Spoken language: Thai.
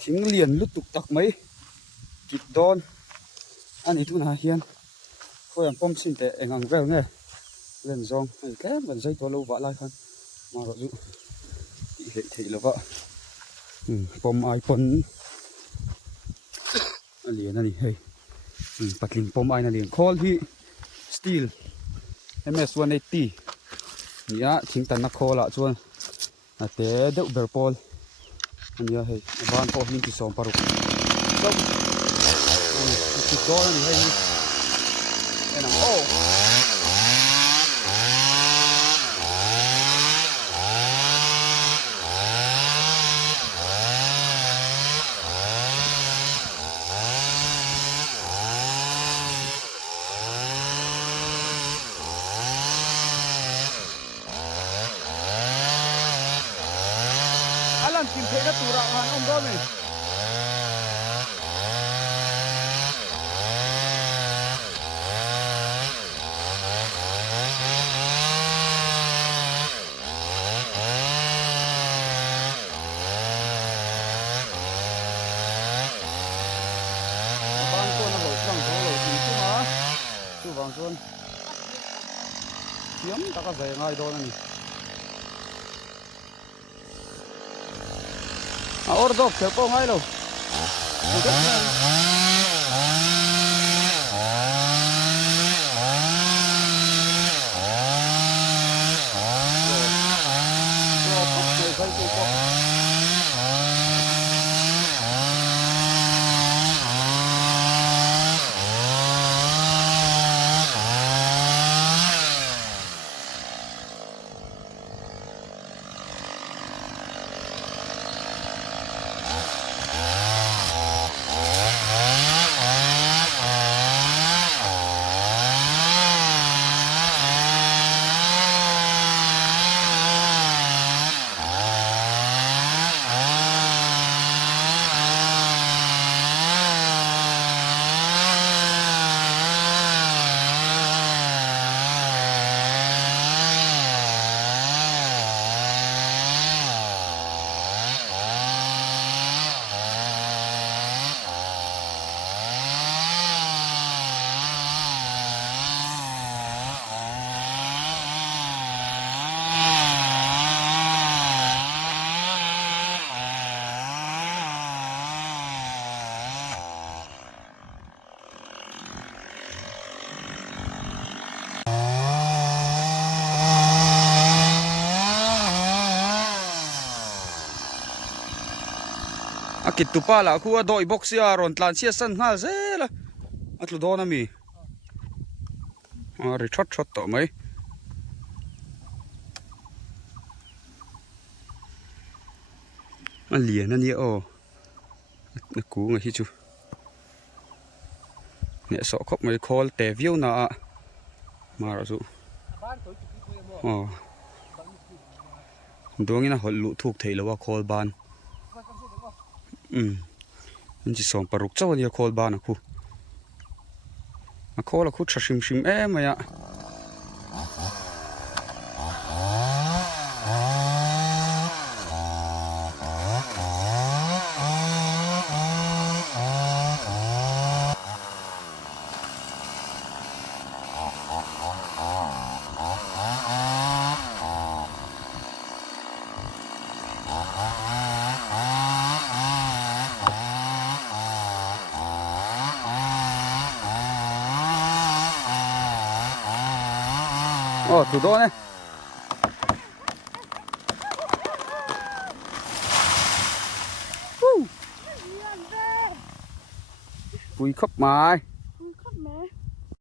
ทิ้งเหรียญลุตุกตักไหมกิดโดนอันนี้ทุนหาเฮียนเขาอย่างป้อมสินแต่เองอังเวลเนี่ยเล่นซองไอ้แก่เหมือนใช้ตัวลูกวะไล่คันมาเราดูเหตุที่เราก็ป้อมไอปนอันเหรียญนั่นนี่เฮ้ยปัดลิงป้อมไอนั่นเหรียญคอลที่สตีลMS180เนี่ยทิ้งตันนักโคละส่วนแต่เด็กเบอร์บอลอันนี้เฮ้ยบ้านพ่อหินที่สองปารุกจบจุดโดนนี่เฮ้ยไอ้หนังโอ้alam tim kena turak han om dom ni bang tuan nak bang tuan lo ti tu ma tu bang tuan tiam tak ada yang ngai do ni ordo kepo ngai lo akit tu pala aku doi box ya ron tlan sia san hal zela atlu do na mi ri thot thot to mai an lian ani o na ku nga hi chu ne so khop mai khol te view na ma ra chu dongina hol lu thuk thei lawa khol banมันจะส่งปรุกเจ้าเดียวโคลบานนะคูมาโคลคูชิมไหมอ่ะโอ้ถูกโดนเลยปุยขับไม้